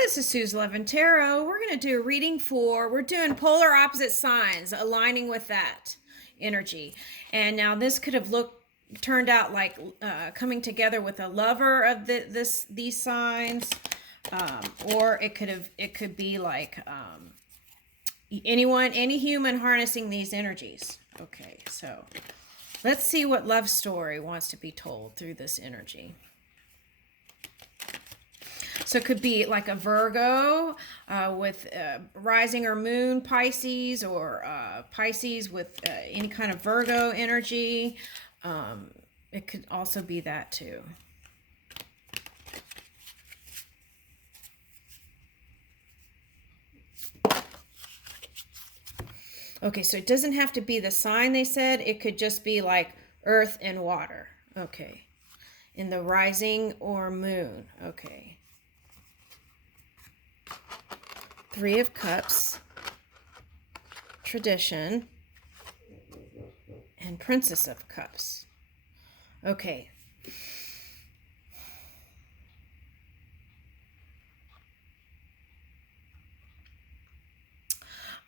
this is Sue's Love and Tarot. We're going to do a reading we're doing polar opposite signs, aligning with that energy. And now this could have turned out like coming together with a lover of these signs, or it could be like any human harnessing these energies. Okay, so let's see what love story wants to be told through this energy. So it could be like a Virgo with rising or moon Pisces, or Pisces with any kind of Virgo energy. It could also be that too. Okay, so it doesn't have to be the sign they said. It could just be like earth and water. Okay. In the rising or moon. Okay. Three of Cups, tradition, and Princess of Cups. Okay.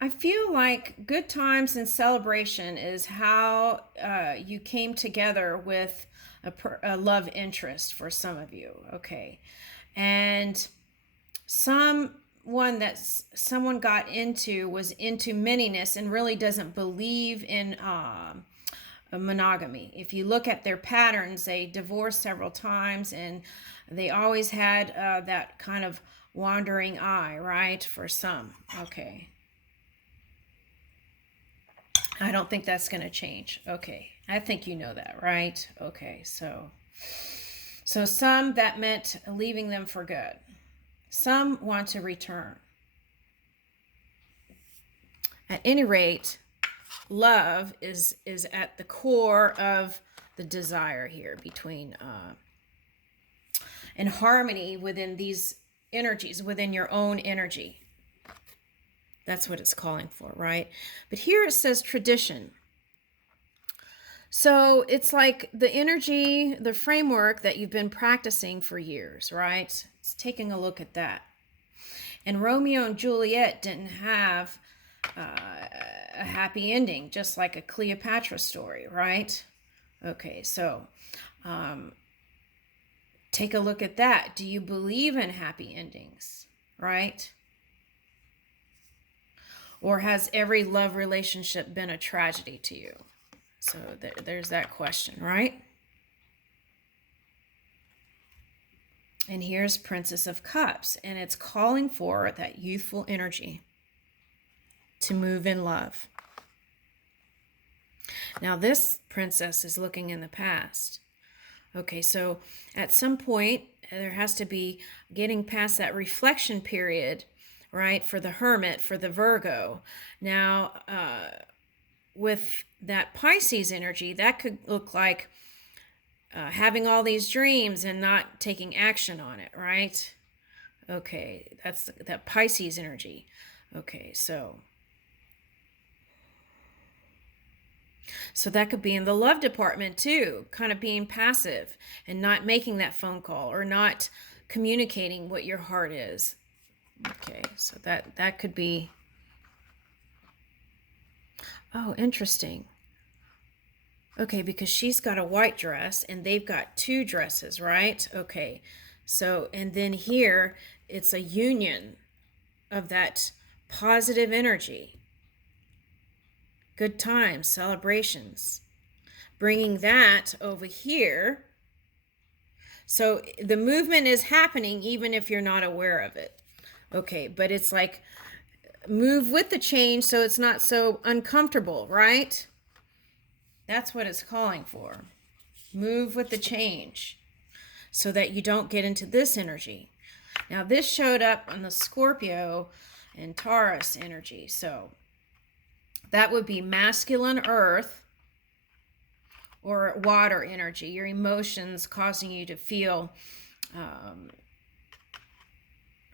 I feel like good times and celebration is how you came together with a love interest for some of you. Okay. And someone that someone got into was into manyness and really doesn't believe in monogamy. If you look at their patterns, they divorced several times, and they always had that kind of wandering eye, right? For some. Okay. I don't think that's going to change. Okay. I think you know that, right? Okay. So some that meant leaving them for good. Some want to return. At any rate, love is at the core of the desire here between and harmony within these energies, within your own energy. That's what it's calling for, right? But here it says tradition. So it's like the energy, the framework that you've been practicing for years, right? It's taking a look at that. And Romeo and Juliet didn't have a happy ending, just like a Cleopatra story, right? Okay, so take a look at that. Do you believe in happy endings, right? Or has every love relationship been a tragedy to you? So there's that question, right? And here's Princess of Cups, and it's calling for that youthful energy to move in love. Now this princess is looking in the past. Okay, so at some point there has to be getting past that reflection period, right, for the Hermit, for the Virgo. Now, with that Pisces energy, that could look like having all these dreams and not taking action on it, right? Okay, that's that Pisces energy. Okay, so that could be in the love department too, kind of being passive and not making that phone call or not communicating what your heart is. Okay, so that could be. Oh, interesting. Okay, because she's got a white dress and they've got two dresses, right? Okay, so, and then here it's a union of that positive energy. Good times, celebrations. Bringing that over here. So the movement is happening even if you're not aware of it. Okay, but it's like move with the change so it's not so uncomfortable, right? That's what it's calling for. Move with the change so that you don't get into this energy. Now this showed up on the Scorpio and Taurus energy. So that would be masculine earth or water energy, your emotions causing you to feel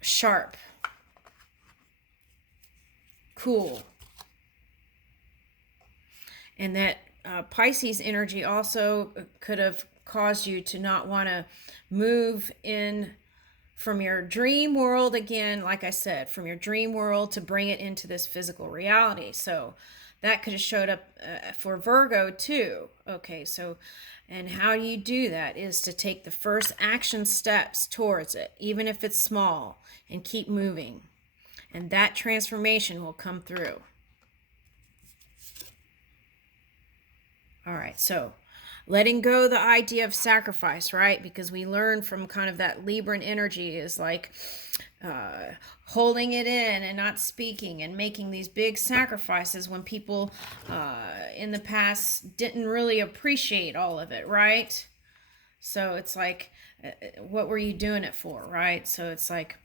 sharp, cool. And that Pisces energy also could have caused you to not want to move in from your dream world, again, like I said, from your dream world to bring it into this physical reality. So that could have showed up for Virgo too. Okay, so, and how you do that is to take the first action steps towards it, even if it's small, and keep moving. And that transformation will come through. All right, so letting go the idea of sacrifice, right? Because we learn from kind of that Libran energy is like holding it in and not speaking and making these big sacrifices when people in the past didn't really appreciate all of it, right? So it's like, what were you doing it for, right? So it's like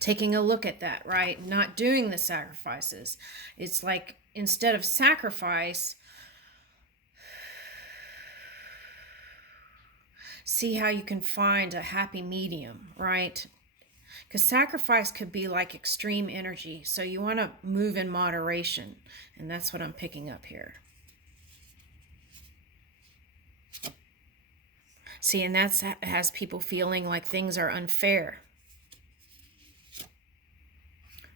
taking a look at that, right? Not doing the sacrifices. It's like instead of sacrifice, see how you can find a happy medium, right? Because sacrifice could be like extreme energy. So you want to move in moderation. And that's what I'm picking up here. See, and that has people feeling like things are unfair.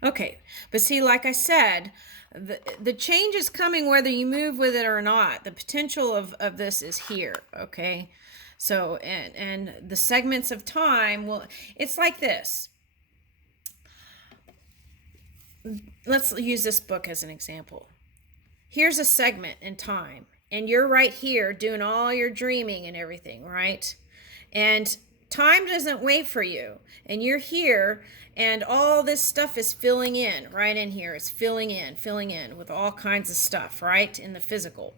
Okay, but see, like I said, the change is coming whether you move with it or not. The potential of this is here, okay? So, and the segments of time, well, it's like this. Let's use this book as an example. Here's a segment in time, and you're right here doing all your dreaming and everything, right? And time doesn't wait for you, and you're here, and all this stuff is filling in right in here. It's filling in with all kinds of stuff, right, in the physical.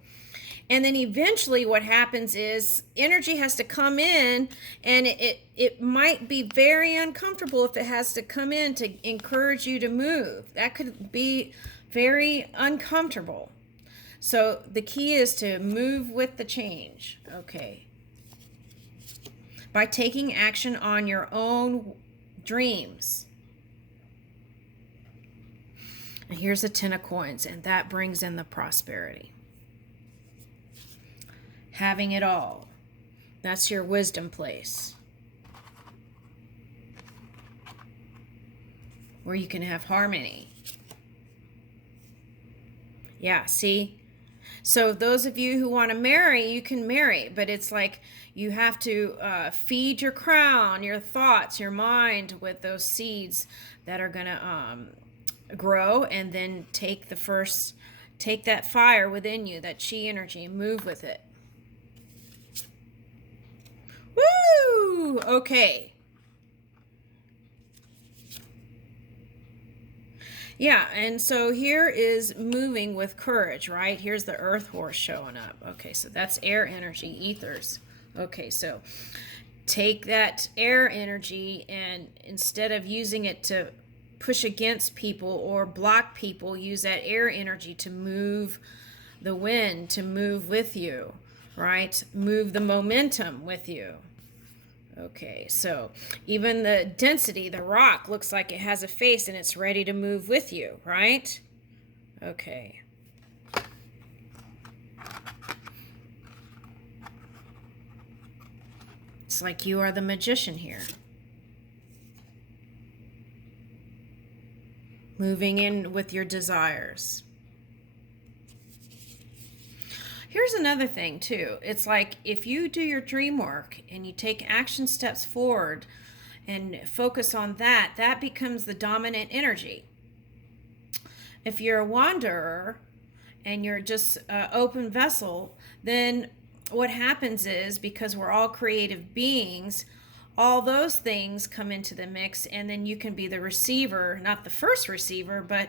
And then eventually what happens is energy has to come in, and it might be very uncomfortable if it has to come in to encourage you to move. That could be very uncomfortable. So the key is to move with the change, okay? By taking action on your own dreams. And here's a 10 of coins, and that brings in the prosperity. Having it all. That's your wisdom place. Where you can have harmony. Yeah, see? So those of you who want to marry, you can marry, but it's like you have to feed your crown, your thoughts, your mind with those seeds that are going to grow, and then take that fire within you, that chi energy, and move with it. Woo! Okay. Yeah, and so here is moving with courage, right? Here's the earth horse showing up. Okay, so that's air energy, ethers. Okay, so take that air energy, and instead of using it to push against people or block people, use that air energy to move the wind, to move with you, right? Move the momentum with you. Okay, so even the density, the rock, looks like it has a face and it's ready to move with you, right? Okay. It's like you are the magician here. Moving in with your desires. Here's another thing too. It's like if you do your dream work and you take action steps forward and focus on that, that becomes the dominant energy. If you're a wanderer and you're just an open vessel, then what happens is, because we're all creative beings, all those things come into the mix, and then you can be the receiver, not the first receiver, but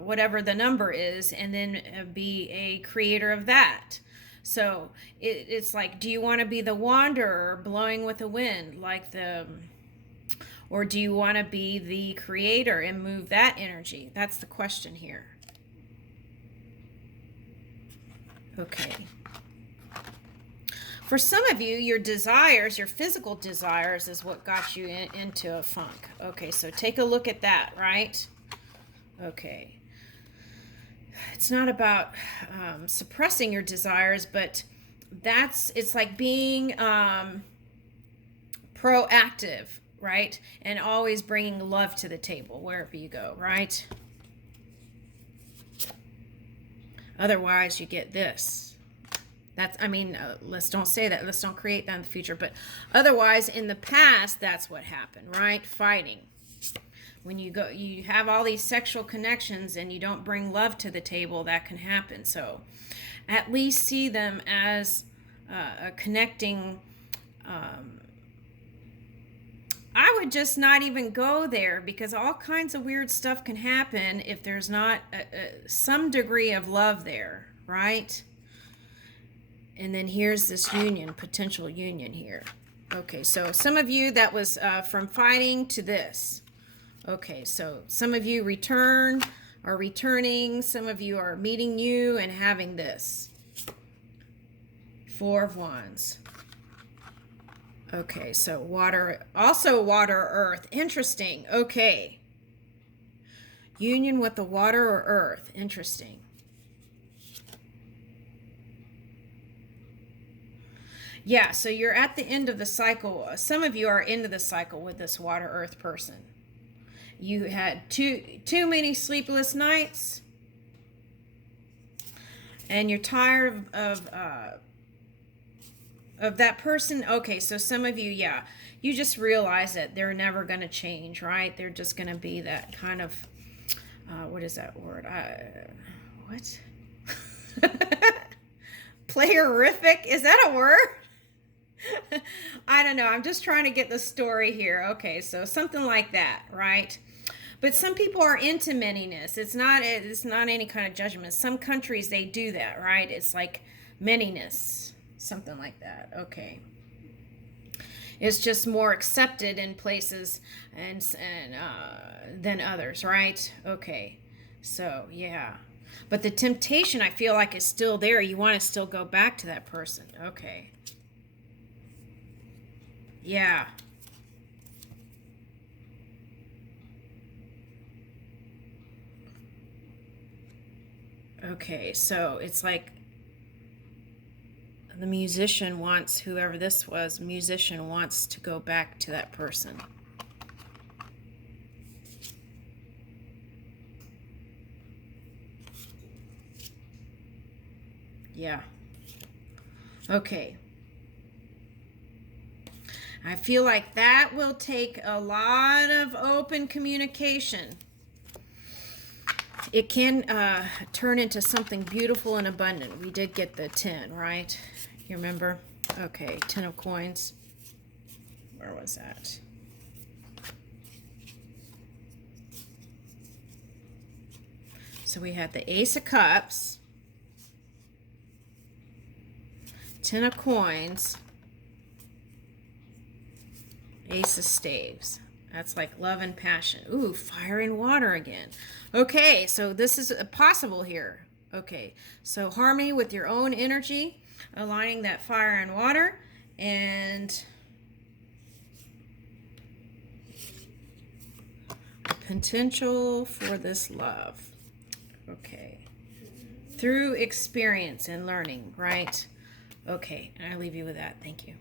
whatever the number is, and then be a creator of that. So it's like, do you want to be the wanderer blowing with the wind, or do you want to be the creator and move that energy? That's the question here. Okay. For some of you, your desires, your physical desires, is what got you into a funk. Okay, so take a look at that, right? Okay. It's not about suppressing your desires, but it's like being proactive, right? And always bringing love to the table wherever you go, right? Otherwise, you get this. That's, I mean, let's don't say that. Let's don't create that in the future. But otherwise, in the past, that's what happened, right? Fighting. When you go, you have all these sexual connections and you don't bring love to the table, that can happen. So at least see them as a connecting. I would just not even go there, because all kinds of weird stuff can happen if there's not some degree of love there, right? And then here's this union, potential union here. Okay, so some of you, that was from fighting to this. Okay, so some of you are returning. Some of you are meeting you and having this. Four of Wands. Okay, so water, also water, earth. Interesting. Okay. Union with the water or earth. Interesting. Yeah, so you're at the end of the cycle. Some of you are into the cycle with this water earth person. You had too many sleepless nights, and you're tired of that person. Okay, so some of you, yeah, you just realize that they're never going to change, right? They're just going to be that kind of, what is that word? What? Playerific? Is that a word? I don't know. I'm just trying to get the story here. Okay, so something like that, right? But some people are into manyness. It's not any kind of judgment. Some countries, they do that, right? It's like manyness, something like that. Okay. It's just more accepted in places and than others, right? Okay. So, yeah. But the temptation, I feel like, is still there. You want to still go back to that person. Okay. Yeah. Okay, so it's like the musician wants, whoever this was, musician wants to go back to that person. Yeah. Okay. I feel like that will take a lot of open communication. It can turn into something beautiful and abundant. We did get the 10, right? You remember? Okay, 10 of coins. Where was that? So we had the Ace of Cups, 10 of coins, Ace of Staves. That's like love and passion. Ooh, fire and water again. Okay, so this is possible here. Okay, so harmony with your own energy, aligning that fire and water, and potential for this love. Okay, through experience and learning, right? Okay, and I leave you with that. Thank you.